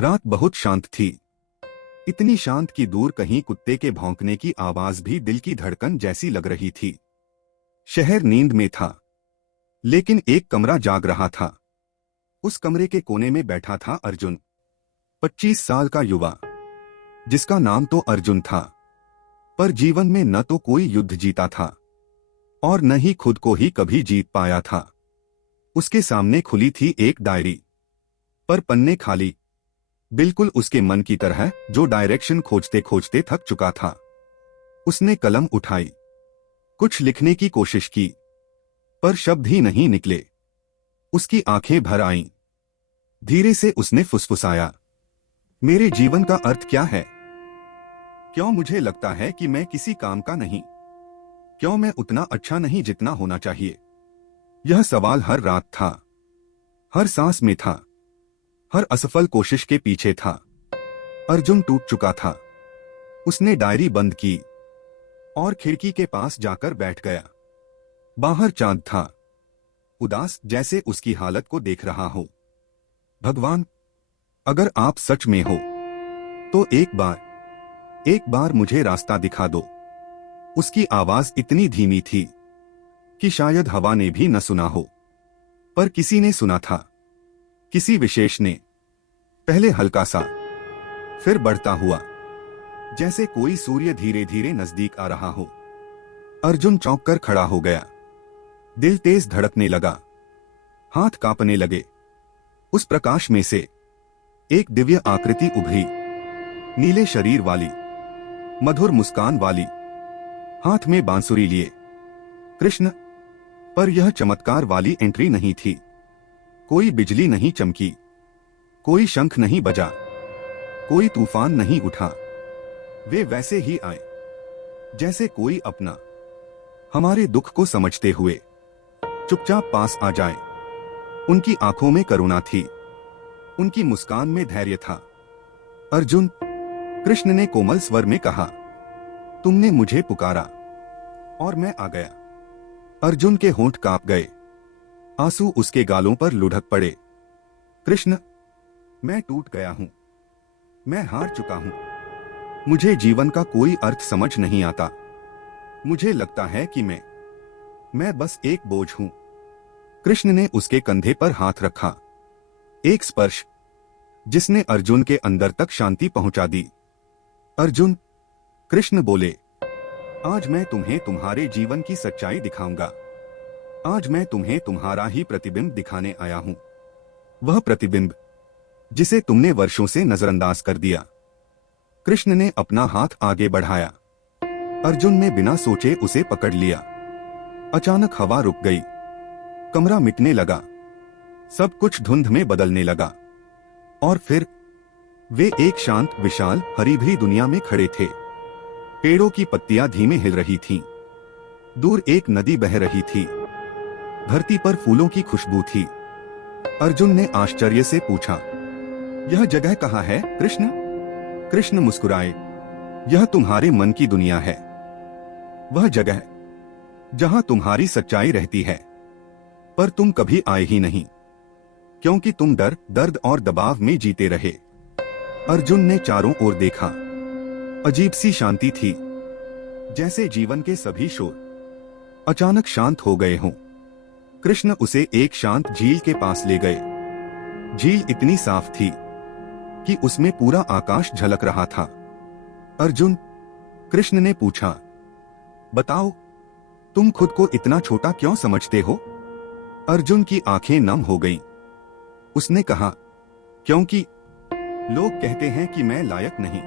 रात बहुत शांत थी। इतनी शांत कि दूर कहीं कुत्ते के भौंकने की आवाज भी दिल की धड़कन जैसी लग रही थी। शहर नींद में था, लेकिन एक कमरा जाग रहा था। उस कमरे के कोने में बैठा था अर्जुन, 25 साल का युवा, जिसका नाम तो अर्जुन था, पर जीवन में न तो कोई युद्ध जीता था और न ही खुद को ही कभी जीत पाया था। उसके सामने खुली थी एक डायरी, पर पन्ने खाली, बिल्कुल उसके मन की तरह, जो डायरेक्शन खोजते खोजते थक चुका था। उसने कलम उठाई, कुछ लिखने की कोशिश की, पर शब्द ही नहीं निकले। उसकी आंखें भर आईं। धीरे से उसने फुसफुसाया, मेरे जीवन का अर्थ क्या है? क्यों मुझे लगता है कि मैं किसी काम का नहीं? क्यों मैं उतना अच्छा नहीं जितना होना चाहिए? यह सवाल हर रात था, हर सांस में था, हर असफल कोशिश के पीछे था। अर्जुन टूट चुका था। उसने डायरी बंद की और खिड़की के पास जाकर बैठ गया। बाहर चांद था, उदास, जैसे उसकी हालत को देख रहा हो। भगवान, अगर आप सच में हो तो एक बार मुझे रास्ता दिखा दो। उसकी आवाज इतनी धीमी थी कि शायद हवा ने भी न सुना हो, पर किसी ने सुना था, किसी विशेष ने। पहले हल्का सा, फिर बढ़ता हुआ, जैसे कोई सूर्य धीरे धीरे नजदीक आ रहा हो। अर्जुन चौंक कर खड़ा हो गया। दिल तेज धड़कने लगा, हाथ कांपने लगे। उस प्रकाश में से एक दिव्य आकृति उभरी, नीले शरीर वाली, मधुर मुस्कान वाली, हाथ में बांसुरी लिए। कृष्ण। पर यह चमत्कार वाली एंट्री नहीं थी। कोई बिजली नहीं चमकी, कोई शंख नहीं बजा, कोई तूफान नहीं उठा। वे वैसे ही आए, जैसे कोई अपना, हमारे दुख को समझते हुए चुपचाप पास आ जाए। उनकी आंखों में करुणा थी, उनकी मुस्कान में धैर्य था। अर्जुन, कृष्ण ने कोमल स्वर में कहा, तुमने मुझे पुकारा और मैं आ गया। अर्जुन के होंठ कांप गए, आंसू उसके गालों पर लुढ़क पड़े। कृष्ण, मैं टूट गया हूं, मैं हार चुका हूं। मुझे जीवन का कोई अर्थ समझ नहीं आता। मुझे लगता है कि मैं बस एक बोझ हूं। कृष्ण ने उसके कंधे पर हाथ रखा, एक स्पर्श जिसने अर्जुन के अंदर तक शांति पहुंचा दी। अर्जुन, कृष्ण बोले, आज मैं तुम्हें तुम्हारे जीवन की सच्चाई दिखाऊंगा। आज मैं तुम्हें तुम्हारा ही प्रतिबिंब दिखाने आया हूं। वह प्रतिबिंब जिसे तुमने वर्षों से नजरअंदाज कर दिया। कृष्ण ने अपना हाथ आगे बढ़ाया। अर्जुन ने बिना सोचे उसे पकड़ लिया। अचानक हवा रुक गई, कमरा मिटने लगा, सब कुछ धुंध में बदलने लगा। और फिर वे एक शांत, विशाल, हरी भरी दुनिया में खड़े थे। पेड़ों की पत्तियां धीमे हिल रही थीं। दूर एक नदी बह रही थी। धरती पर फूलों की खुशबू थी। अर्जुन ने आश्चर्य से पूछा, यह जगह कहाँ है कृष्ण? कृष्ण मुस्कुराए, यह तुम्हारे मन की दुनिया है। वह जगह जहां तुम्हारी सच्चाई रहती है, पर तुम कभी आए ही नहीं, क्योंकि तुम डर, दर्द और दबाव में जीते रहे। अर्जुन ने चारों ओर देखा। अजीब सी शांति थी, जैसे जीवन के सभी शोर अचानक शांत हो गए हों। कृष्ण उसे एक शांत झील के पास ले गए। झील इतनी साफ थी कि उसमें पूरा आकाश झलक रहा था। अर्जुन, कृष्ण ने पूछा, बताओ, तुम खुद को इतना छोटा क्यों समझते हो? अर्जुन की आंखें नम हो गईं। उसने कहा, क्योंकि लोग कहते हैं कि मैं लायक नहीं,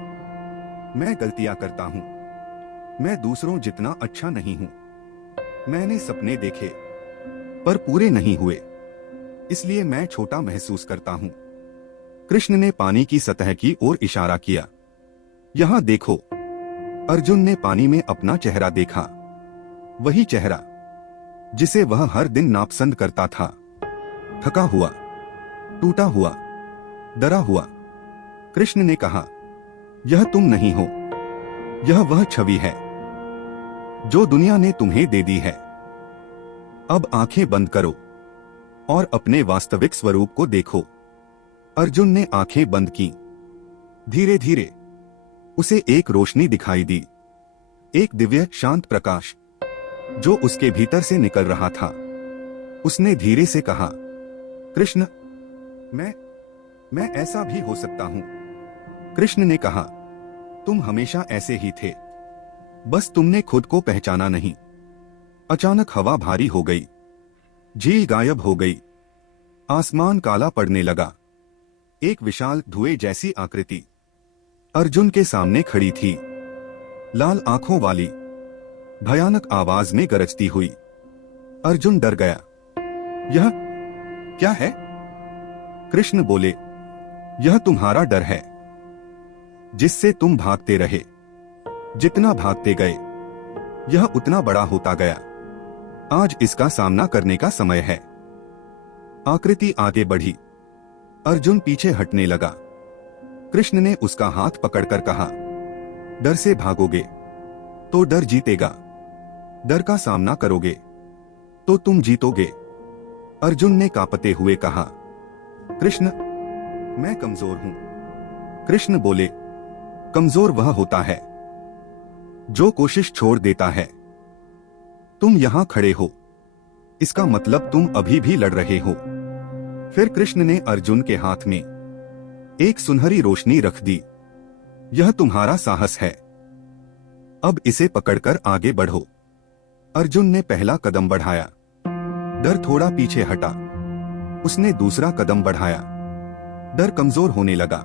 मैं गलतियां करता हूं, मैं दूसरों जितना अच्छा नहीं हूं। मैंने सपने देखे, पर पूरे नहीं हुए, इसलिए मैं छोटा महसूस करता हूं। कृष्ण ने पानी की सतह की ओर इशारा किया। यहां देखो। अर्जुन ने पानी में अपना चेहरा देखा, वही चेहरा जिसे वह हर दिन नापसंद करता था। थका हुआ, टूटा हुआ, डरा हुआ। कृष्ण ने कहा, यह तुम नहीं हो, यह वह छवि है जो दुनिया ने तुम्हें दे दी है। अब आंखें बंद करो और अपने वास्तविक स्वरूप को देखो। अर्जुन ने आंखें बंद की। धीरे धीरे उसे एक रोशनी दिखाई दी, एक दिव्य शांत प्रकाश जो उसके भीतर से निकल रहा था। उसने धीरे से कहा, कृष्ण, मैं ऐसा भी हो सकता हूं। कृष्ण ने कहा, तुम हमेशा ऐसे ही थे, बस तुमने खुद को पहचाना नहीं। अचानक हवा भारी हो गई, झील गायब हो गई, आसमान काला पड़ने लगा। एक विशाल धुएं जैसी आकृति अर्जुन के सामने खड़ी थी, लाल आंखों वाली, भयानक आवाज में गरजती हुई। अर्जुन डर गया। यह क्या है? कृष्ण बोले, यह तुम्हारा डर है, जिससे तुम भागते रहे। जितना भागते गए, यह उतना बड़ा होता गया। आज इसका सामना करने का समय है। आकृति आगे बढ़ी, अर्जुन पीछे हटने लगा। कृष्ण ने उसका हाथ पकड़कर कहा, डर से भागोगे तो डर जीतेगा, डर का सामना करोगे तो तुम जीतोगे। अर्जुन ने कांपते हुए कहा, कृष्ण, मैं कमजोर हूं। कृष्ण बोले, कमजोर वह होता है जो कोशिश छोड़ देता है। तुम यहां खड़े हो, इसका मतलब तुम अभी भी लड़ रहे हो। फिर कृष्ण ने अर्जुन के हाथ में एक सुनहरी रोशनी रख दी। यह तुम्हारा साहस है, अब इसे पकड़कर आगे बढ़ो। अर्जुन ने पहला कदम बढ़ाया, डर थोड़ा पीछे हटा। उसने दूसरा कदम बढ़ाया, डर कमजोर होने लगा।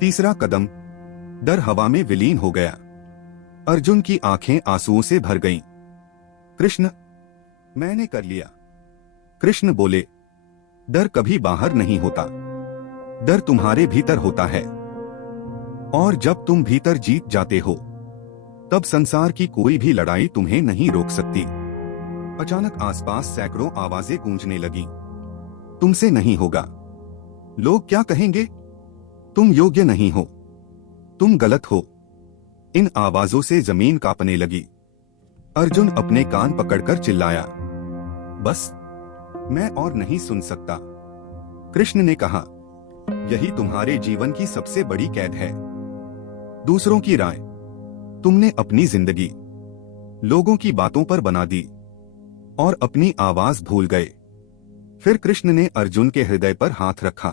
तीसरा कदम, डर हवा में विलीन हो गया। अर्जुन की आंखें आंसुओं से भर गईं। कृष्ण, मैंने कर लिया। कृष्ण बोले, डर कभी बाहर नहीं होता, डर तुम्हारे भीतर होता है। और जब तुम भीतर जीत जाते हो, तब संसार की कोई भी लड़ाई तुम्हें नहीं रोक सकती। अचानक आसपास सैकड़ों आवाजें गूंजने लगीं। तुमसे नहीं होगा, लोग क्या कहेंगे, तुम योग्य नहीं हो, तुम गलत हो। इन आवाजों से जमीन कांपने लगी। अर्जुन अपने कान पकड़कर चिल्लाया, बस, मैं और नहीं सुन सकता। कृष्ण ने कहा, यही तुम्हारे जीवन की सबसे बड़ी कैद है। दूसरों की राय, तुमने अपनी जिंदगी लोगों की बातों पर बना दी और अपनी आवाज भूल गए। फिर कृष्ण ने अर्जुन के हृदय पर हाथ रखा।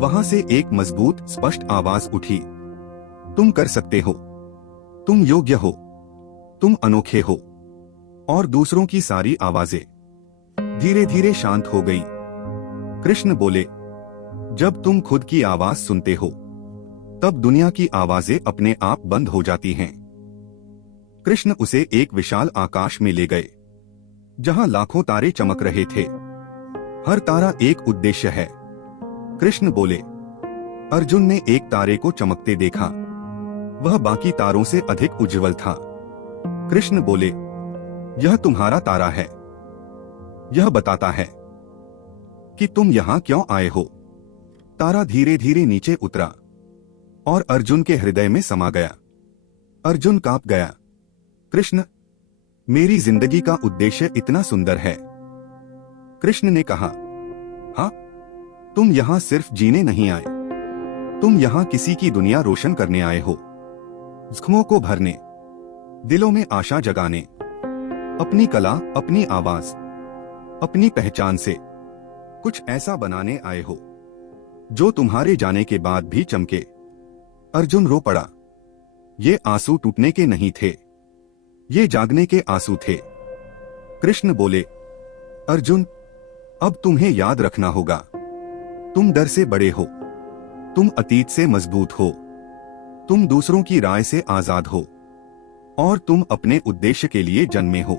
वहां से एक मजबूत स्पष्ट आवाज उठी, तुम कर सकते हो, तुम योग्य हो, तुम अनोखे हो। और दूसरों की सारी आवाजें धीरे धीरे शांत हो गईं। कृष्ण बोले, जब तुम खुद की आवाज सुनते हो, तब दुनिया की आवाजें अपने आप बंद हो जाती हैं। कृष्ण उसे एक विशाल आकाश में ले गए, जहां लाखों तारे चमक रहे थे। हर तारा एक उद्देश्य है। कृष्ण बोले। अर्जुन ने एक तारे को चमकते देखा, वह बाकी तारों से अधिक उज्जवल था। कृष्ण बोले, यह तुम्हारा तारा है, यह बताता है कि तुम यहां क्यों आए हो। तारा धीरे धीरे नीचे उतरा और अर्जुन के हृदय में समा गया। अर्जुन कांप गया। कृष्ण, मेरी जिंदगी का उद्देश्य इतना सुंदर है। कृष्ण ने कहा, हाँ, तुम यहां सिर्फ जीने नहीं आए, तुम यहां किसी की दुनिया रोशन करने आए हो। जख्मों को भरने, दिलों में आशा जगाने, अपनी कला, अपनी आवाज, अपनी पहचान से कुछ ऐसा बनाने आए हो जो तुम्हारे जाने के बाद भी चमके। अर्जुन रो पड़ा। ये आंसू टूटने के नहीं थे, ये जागने के आंसू थे। कृष्ण बोले, अर्जुन, अब तुम्हें याद रखना होगा, तुम डर से बड़े हो, तुम अतीत से मजबूत हो, तुम दूसरों की राय से आजाद हो और तुम अपने उद्देश्य के लिए जन्मे हो।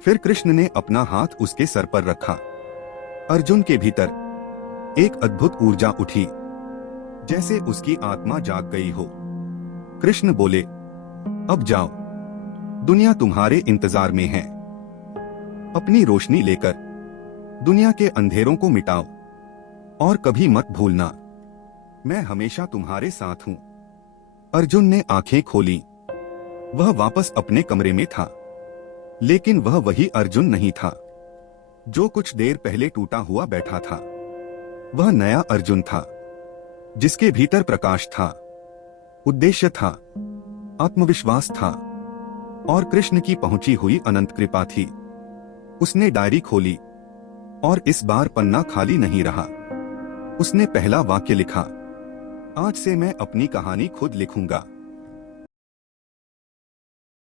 फिर कृष्ण ने अपना हाथ उसके सर पर रखा। अर्जुन के भीतर एक अद्भुत ऊर्जा उठी, जैसे उसकी आत्मा जाग गई हो। कृष्ण बोले, अब जाओ, दुनिया तुम्हारे इंतजार में है। अपनी रोशनी लेकर दुनिया के अंधेरों को मिटाओ और कभी मत भूलना, मैं हमेशा तुम्हारे साथ हूं। अर्जुन ने आंखें खोली। वह वापस अपने कमरे में था, लेकिन वह वही अर्जुन नहीं था जो कुछ देर पहले टूटा हुआ बैठा था। वह नया अर्जुन था, जिसके भीतर प्रकाश था, उद्देश्य था, आत्मविश्वास था और कृष्ण की पहुंची हुई अनंत कृपा थी। उसने डायरी खोली और इस बार पन्ना खाली नहीं रहा। उसने पहला वाक्य लिखा, आज से मैं अपनी कहानी खुद लिखूंगा।